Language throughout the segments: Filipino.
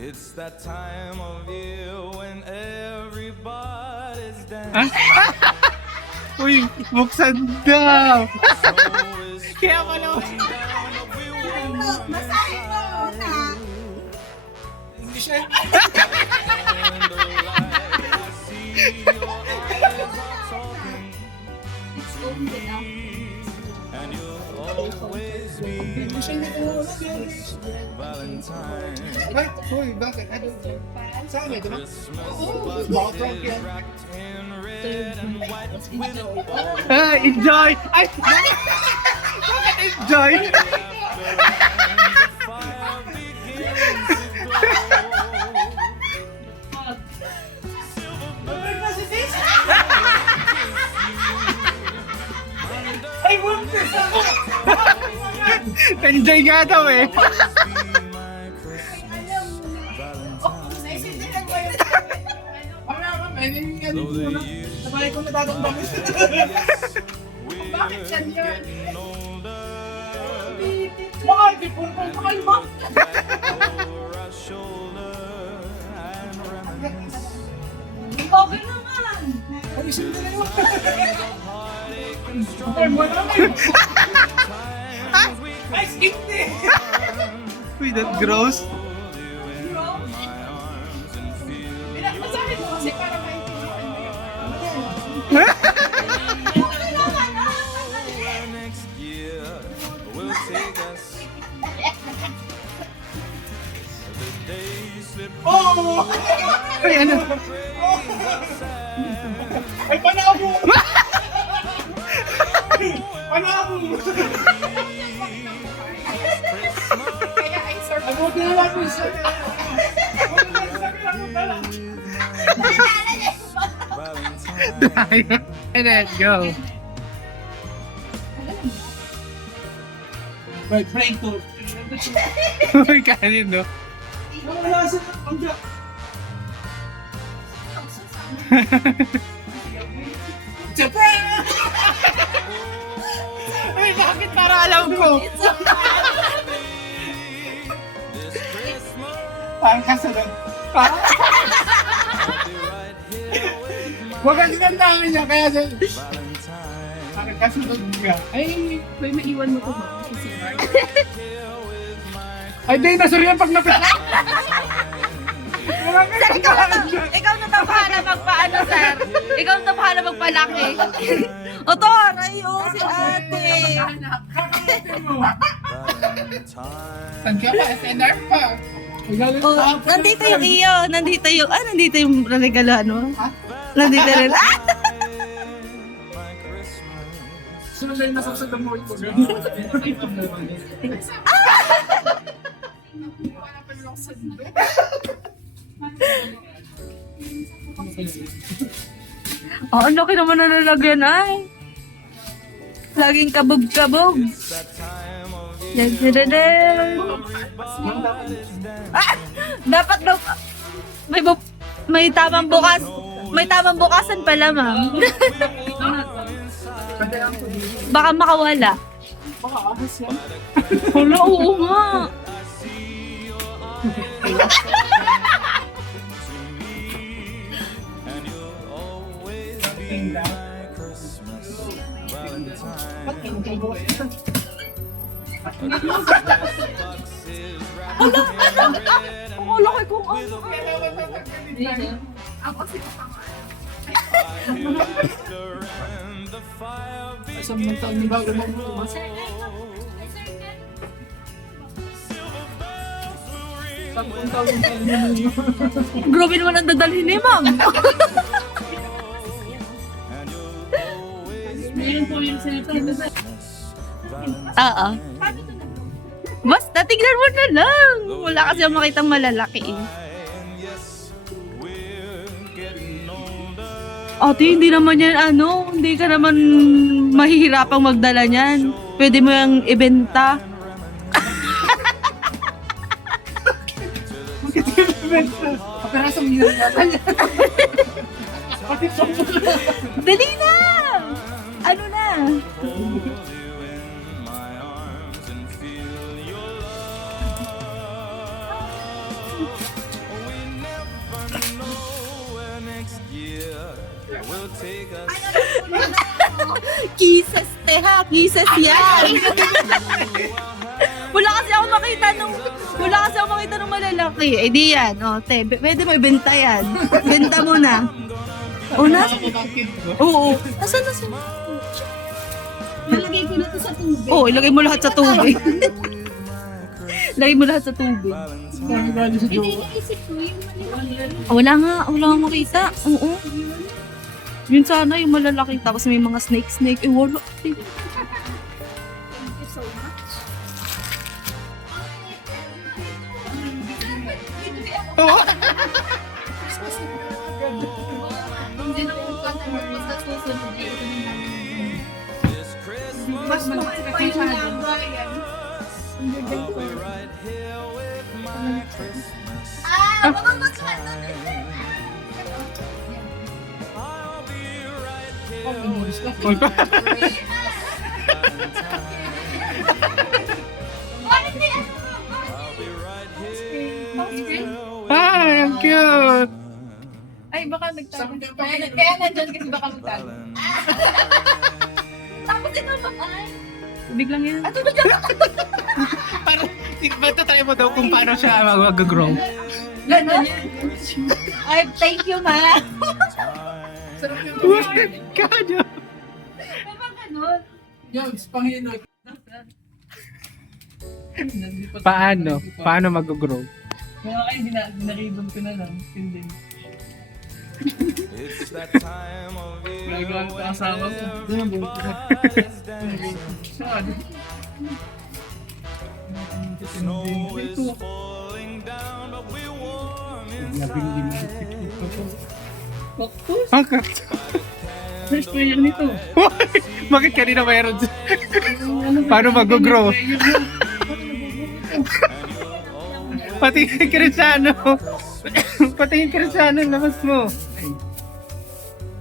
It's that time of year when everybody's dancing. Uy, buksan daw! Kaya pala. Masahin mo na. Hindi siya. And you'll always be Valentine. Ay, uy, bakit? Ano? Saan ito ba? Christmas Baka prank yan. wrapped in red and white with a Enjoy! Ay! Bakit enjoy? fire begins to glow. Ay, buntis ako! Enjoy nga daw eh. Be my Christmas Naisindihan mo yung Though the years Sabay ko natatandang. bakit ganyan? getting older, Mahal, di po ko kalma. over our shoulder and reminisce Okay naman. Ay, isin na yun. heartache and strong Ay, mo naman. times we Ay, skip eh. Uy, that gross. hold you in my arms and feel Masahin mo kasi para maintindihan mo yun. where next year will take us. The days slip Oh! Ay, ano? Ay, panabo! Panabo! Kaya ay sir. Ano ko na lang siya? Ano na sabi lang mo dala? Naalala niya yung Valentine. And let's go. Wait, prank to. Uy, kanin, no? Wala sa pangga. It's a prank! Ay, bakit para alam ko? This Christmas Parang kasunod. I'll be right here with my Huwag ka sinandahan niya, kaya sa... Valentine. Parang kasunod ka. Ay, may maiwan mo ko ba? Kasi Here with my Ay, dinosaur yan pag napit. Wala ka Sir, ikaw na daw bahala magpaano, sir. Ikaw na daw bahala magpalaki. O, Tor, ay, si ate. Valentine. Saan ka pa? SNR pa. O, nandito yung iyo. Nandito yung regalo, ano? Nandito rin. Ah! My Christmas. Sunod na yung nasasag mo ito. Oh, ang laki naman na nalagyan, ay. Laging kabog-kabog. That time of year Dadadadam. Ah! Dapat daw, may tamang bukas. May tamang bukasan pala, ma'am. Baka makawala. Baka ahas yan. Hala, oo nga. and you'll always be my Christmas Valentine. Boxes wrapped in red and Ang laki kong ano. laughter and the fire Isang mga taon yung bago mo. Sampung taon yung taon. Grabe naman ang dadalhin eh, ma'am. Meron po yung cellphone. Oo. Basta, tignan mo na lang. Wala kasi ang makitang malalaki eh. Ate, hindi naman yan hindi ka naman mahihirapang magdala niyan. Pwede mo yung ibenta. Kapirasong yun natin. Pati Dali na! Ano na? will take us. Kisses, te ha. Kisses yan. Wala kasi ako makita ng malalaki. Eh di yan. O, te, pwede mo ibenta yan. Benta mo na. O, nasa? Kapatid ko. Oo. Nasaan? Nalagay ko na to sa tubig. Oo, ilagay mo lahat sa tubig. Lagay mo lahat sa tubig. Dami galing sa Hindi, jowa. naisip ko yung maliwanag. Wala nga makita. Oo. Yun sana yung malalaki. Tapos may mga snake. Eh, wala. Thank you so much. Hindi na po kasi sa susunod eh. This Christmas Mas mahal pa yung lambayan. I'll be right here with my Christmas. Ah, mamamakan na. I'll be right here Uy, pa. I'll be right here Ay, ang cute. Ay, baka nagtago. Kaya nandyan kasi baka magtago. Tapos ito bakal. Tubig lang yan. Parang, matatry mo daw kung paano siya mag-grow. Gano'n yan. Ay, thank you, ma. Kanya. Diba gano'n? Paano? Paano mag-grow? Kaya kayo, dinaribon ko na lang. Hindi. It's that time of year Gagawa ko asawa ko. everybody's dancing. Saan? Snow is falling down, but we're warm inside. Cactus? Ang cute. May sprayer nito. Bakit kanina mayroon? Paano mag-grow? Pati yung Cristiano. Pati yung Cristiano, labas mo.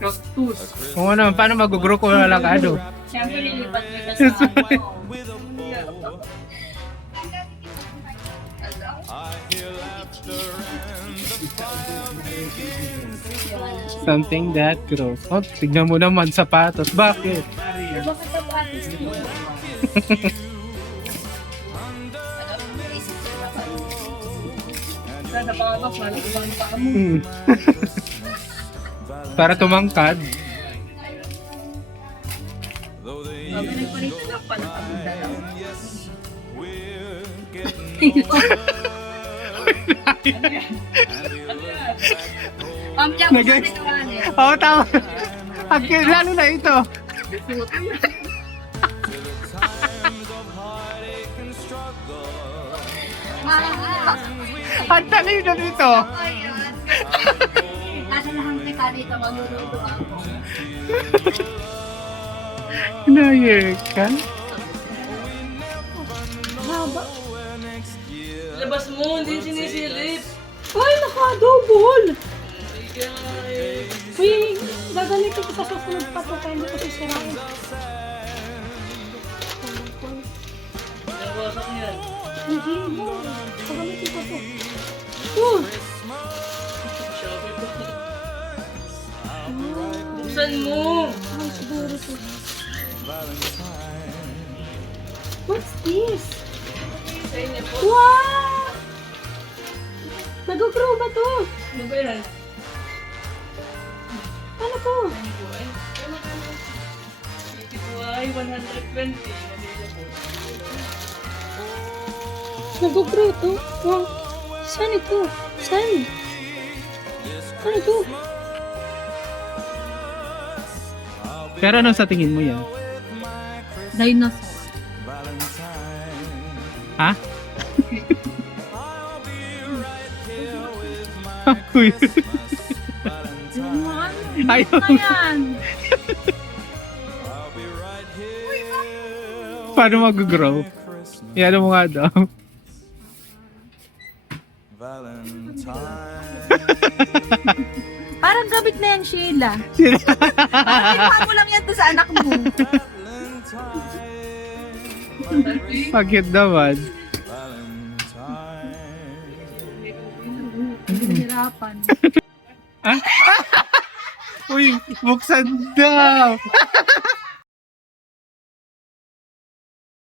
Cactus. Kung ano, paano mag-grow kung wala ka ano? Siyempre, lilipat mo ito sa With a bow, I hear laughter and the fire begins to glow. Something that grows. Oh, tignan mo naman, sapatos. Bakit? Bakit na ba ito? Sada pa ba? Wala ko bang paa mo? Hmm. Para tumangkad. Though the Sabi ng palito lang pala kami dalawa. yes, we're getting older. Pamilya ko Nagay- kasi naman eh. Oo, tama. Ang cute, lalo na ito. To the times of heartache and struggle. Ang talino nito. Ayun. Kasalahan kita dito, magluluto ako. Nayek ka? Where next year Labas mo, hindi sinisilip. Ay, naka-double! Bigay. Uy, gagamitin ko sa susunod pa to kaya hindi ko sisirain. Nawasak yan. Hindi mo. Gagamitin ko to. Oh! Shopee pa. Buksan mo. Ay, siguro to. What's this? Sa inyo po. Wow! Nag-grow ba to? Ano ba yan? Ano to? PTY 120. Nag-grow to? Wow! Saan ito? Saan? Ano to? Pero ano sa tingin mo yan? Dinosaur. Ha? Uy. Yung mga ano? Ayaw. Ano yan? Paano mag-grow? Yan mo nga daw. Parang gamit na yan, Sheila. Parang mo lang yan to sa anak mo. Pagkit naman. Hirapan. Uy, buksan daw.